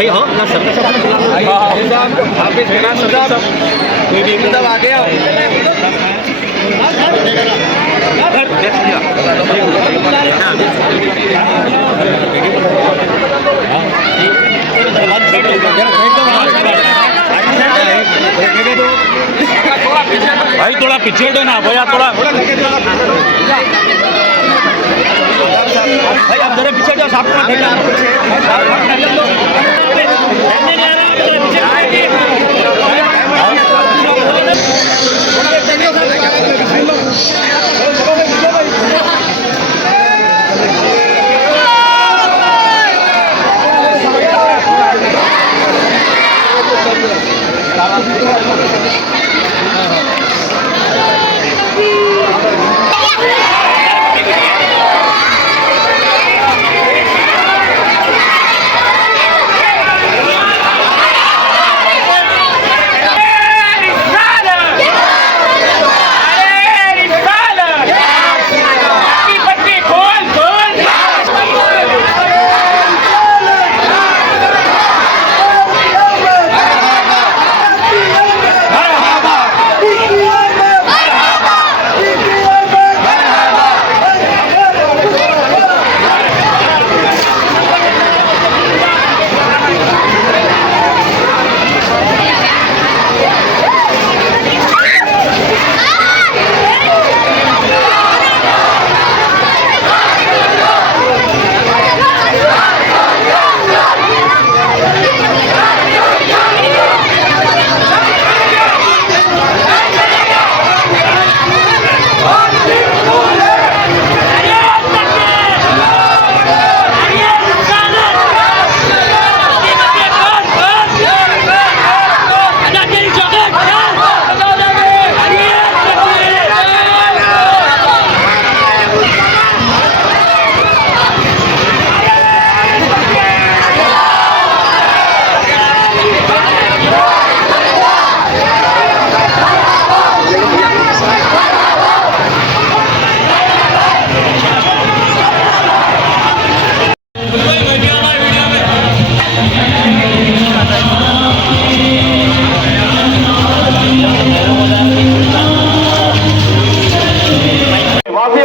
भाई हो ना सब आ गया भाई थोड़ा पीछे हटो ना भैया, थोड़ा भाई आप जरा पीछे हटो, साफ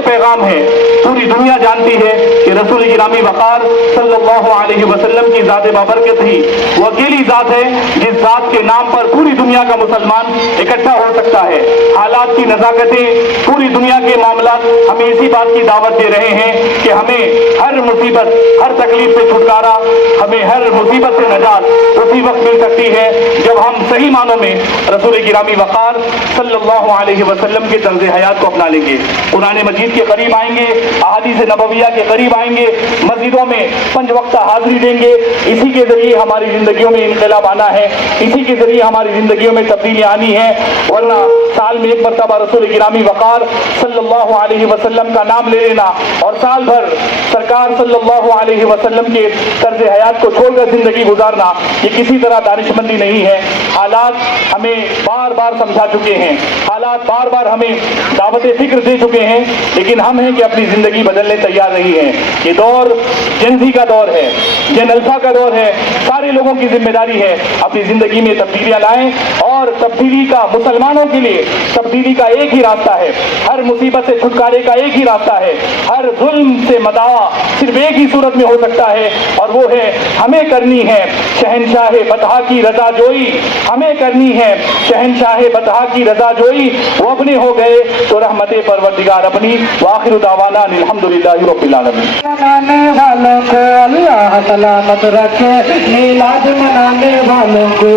पैगाम है। पूरी दुनिया जानती है कि रसूल गिरामी वक़ार सल्लल्लाहु अलैहि वसल्लम की ज़ात बाबरकत ही वो अकेली ज़ात है जिस ज़ात के नाम पर पूरी दुनिया का मुसलमान इकट्ठा हो सकता है। हालात की नज़ाकतें, पूरी दुनिया के मामलात हमें इसी बात की दावत दे रहे हैं कि हमें हर मुसीबत, हर तकलीफ से छुटकारा, हमें हर मुसीबत से नजात उसी वक्त मिल सकती है जब हम सही मानों में रसूल गिरामी वक़ार सल्लल्लाहु अलैहि वसल्लम के तर्ज़ हयात को अपना लेंगे, कुरान मजीद के करीब आएंगे, अहादीस नबविया के करीब आएंगे, मस्जिदों में 5 वक्त हाजिरी देंगे। इसी के जरिए हमारी जिंदगियों में इनकलाब आना है, इसी के जरिए हमारी जिंदगियों में तब्दीली आनी है। वरना साल में एक मरतबा रसूल गिरामी वक़ार सल्लल्लाहु अलैहि वसल्लम का नाम ले लेना और साल भर सरकार सल्लल्लाहु अलैहि वसल्लम के तर्ज हयात को छोड़कर जिंदगी गुजारना, ये किसी तरह दानिशमंदी नहीं है। हालात हमें बार बार समझा चुके हैं, हालात बार बार हमें दावत फिक्र दे चुके हैं, लेकिन हम हैं कि अपनी जिंदगी बदलने तैयार नहीं है। ये दौर जेन-ज़ी का दौर है, जेन अल्फा का दौर है। सारे लोगों की जिम्मेदारी है अपनी जिंदगी में तब्दीलियां लाएं, और तब्दीली का, मुसलमानों के लिए तब्दीली का एक ही रास्ता है, हर मुसीबत से छुटकारे का एक ही रास्ता है, हर जुल्म से मदावा सिर्फ एक ही सूरत में हो सकता है, और वो है हमें करनी है शहनशाह बतहा की रजा जोई, हमें करनी है शहनशाह बतहा की रजा जोई। वो अपने हो गए तो रहमते परवरदिगार अपनी। वाखिर दावाना अल्हम्दुलिल्लाहि रब्बिल आलमीन। मनाने वालों को अल्लाह सलामत रखे, मिलाद मनाने वालों को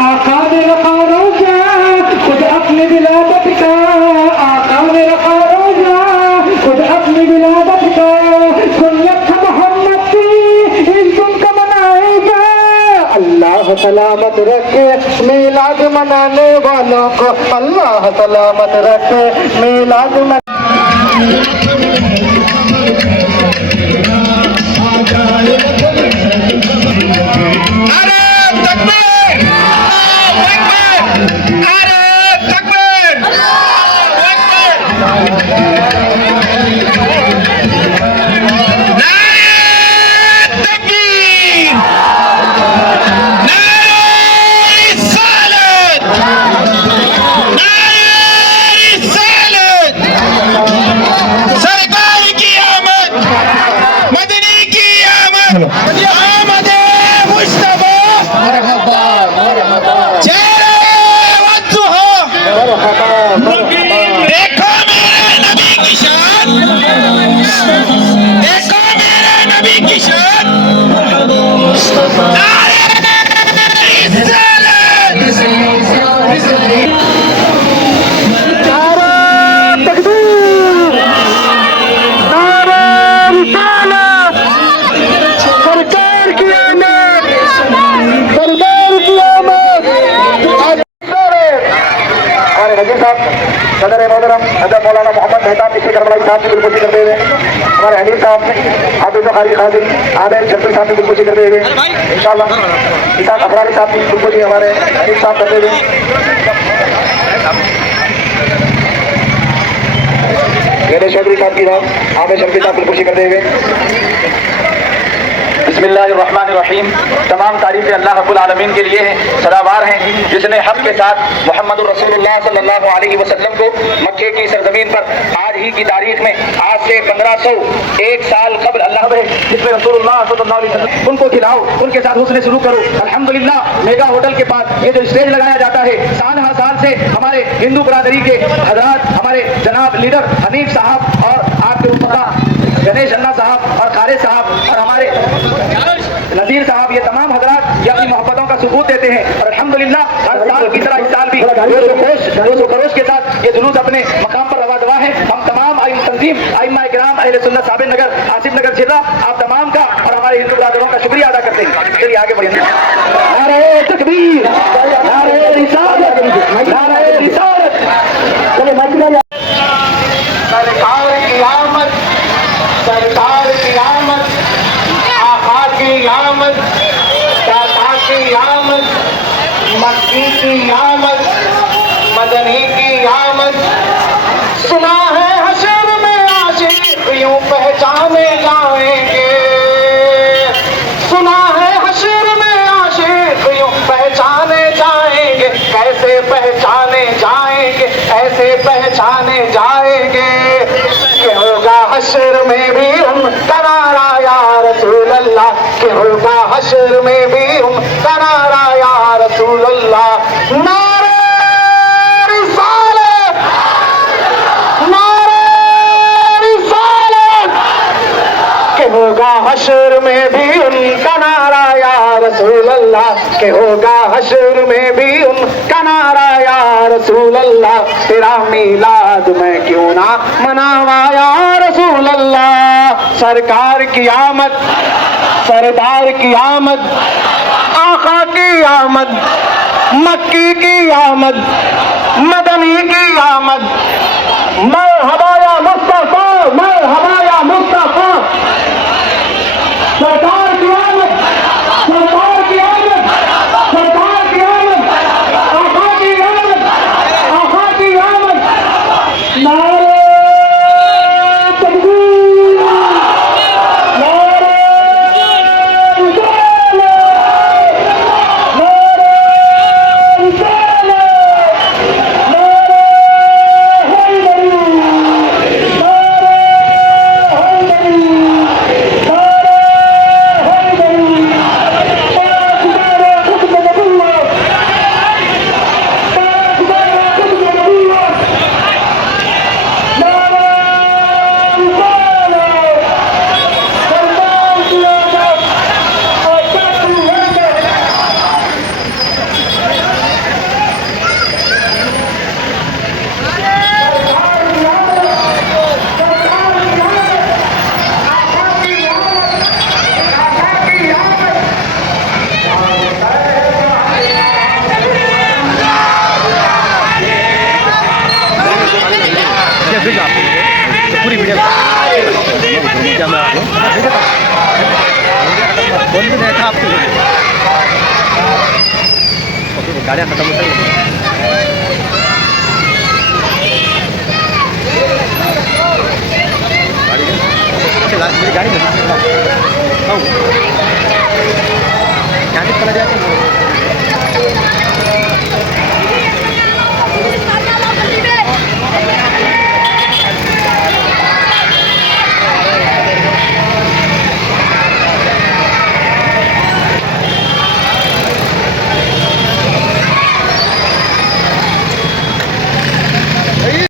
आका ने रखा रोजा, खुद अपनी विलादत का आका ने रखा रोजा, खुद अपनी विलादत का सुन्नत मोहम्मद की इस दिन का मनाएगा। अल्लाह सलामत रखे मिलाद मनाने वालों को, अल्लाह सलामत रखे मिलाद नारे तकबीर साहब की गुलपुशी करते हुए, हमारे हनीफ साहब हाफिज खारी खाजिर आमिर छत्री साहब की गुलपुशी करते हुए इंशाअल्लाह इसाक अफरारी साहब की गुलपुशी हमारे हनीफ साहब करते हुए, गणेश चौधरी साहब की नाम आमिर शम्पी साहब गुलपुशी करते हुए। बिस्मिल्लाहिर्रहमानिर्रहीम। तमाम तारीफ़ें अल्लाह रब्बुल आलमीन के लिए हैं, सदाबार हैं, जिसने हक़ के साथ मोहम्मदुर रसूलुल्लाह सल्लल्लाहु अलैहि वसल्लम को मक्के की सरजमीन पर आज ही की तारीख में, आज से 1501 साल कबल अल्लाह जिसमें रसूलुल्लाह सल्लल्लाहु अलैहि वसल्लम उनको खिलाओ, उनके साथ हुस्न शुरू करो। अल्हम्दुलिल्लाह मेगा होटल के पास ये जो स्टेज लगाया जाता है, साल हर साल से हमारे हिंदू बरादरी के हज़रात, हमारे जनाब लीडर हनीफ साहब और आपके उस्ताद गणेश अन्ना साहब और खारे साहब और हमारे नजीर साहब, ये तमाम हजरात ये अपनी मोहब्बतों का सबूत देते हैं। और अल्हम्दुलिल्लाह हर साल की तरह इस साल भी 200 खरोश के साथ ये जुलूस अपने मकाम पर रवा दवा है। हम तमाम तंजीम आइम्मा इकराम अहले सुन्नत साबिर नगर आसिफ नगर जिला आप तमाम का और हमारे हिंदू बरादरों का शुक्रिया अदा करते हैं। चलिए आगे बढ़ेंगे। नारे तकबीर, नारे रिसालत, नारे रिसालत। सरकार की आमद, सरकार की आमद, आका की आमद, दाता की आमद, मक्की की आमद, मदनी की आमद। सुना है हशर में आशिक यूं पहचाने जाएंगे, सुना है हशर में आशिक यूं पहचाने जाएंगे। कैसे पहचाने जाएंगे, ऐसे पहचाने जाएंगे कि होगा हशर में भी हम करारा या रसूल अल्लाह, कि होगा हशर में भी हम करारा या रसूल अल्लाह। नारे रिसालत, नारे रिसालत, कि होगा हशर में भी उनका नारा या रसूल अल्लाह, कि होगा हशर में भी उनका नारा या रसूल अल्लाह। तेरा मीलाद मैं क्यों ना मनावा या रसूल अल्लाह। सरकार की आमद, सरदार की आमद, आका की आमद, मक्की की आमद, मदनी की आमद। मरहबा या मुस्तफा, मरहबा या मुस्तफा। सरकार की आमद, सरकार की आमद, सरकार की आमद, आका की आमद, आका की आमद। नारे तकबीर, नारे रिसालत, नारे रिसालत, नारे हैदरी, नारे हैदरी, नारे हैदरी। पूरी वीडियो कौन भी देखा आपको गाड़ियाँ खत्म होती हैं। गाड़ी चला मेरी गाड़ी चला जाती है।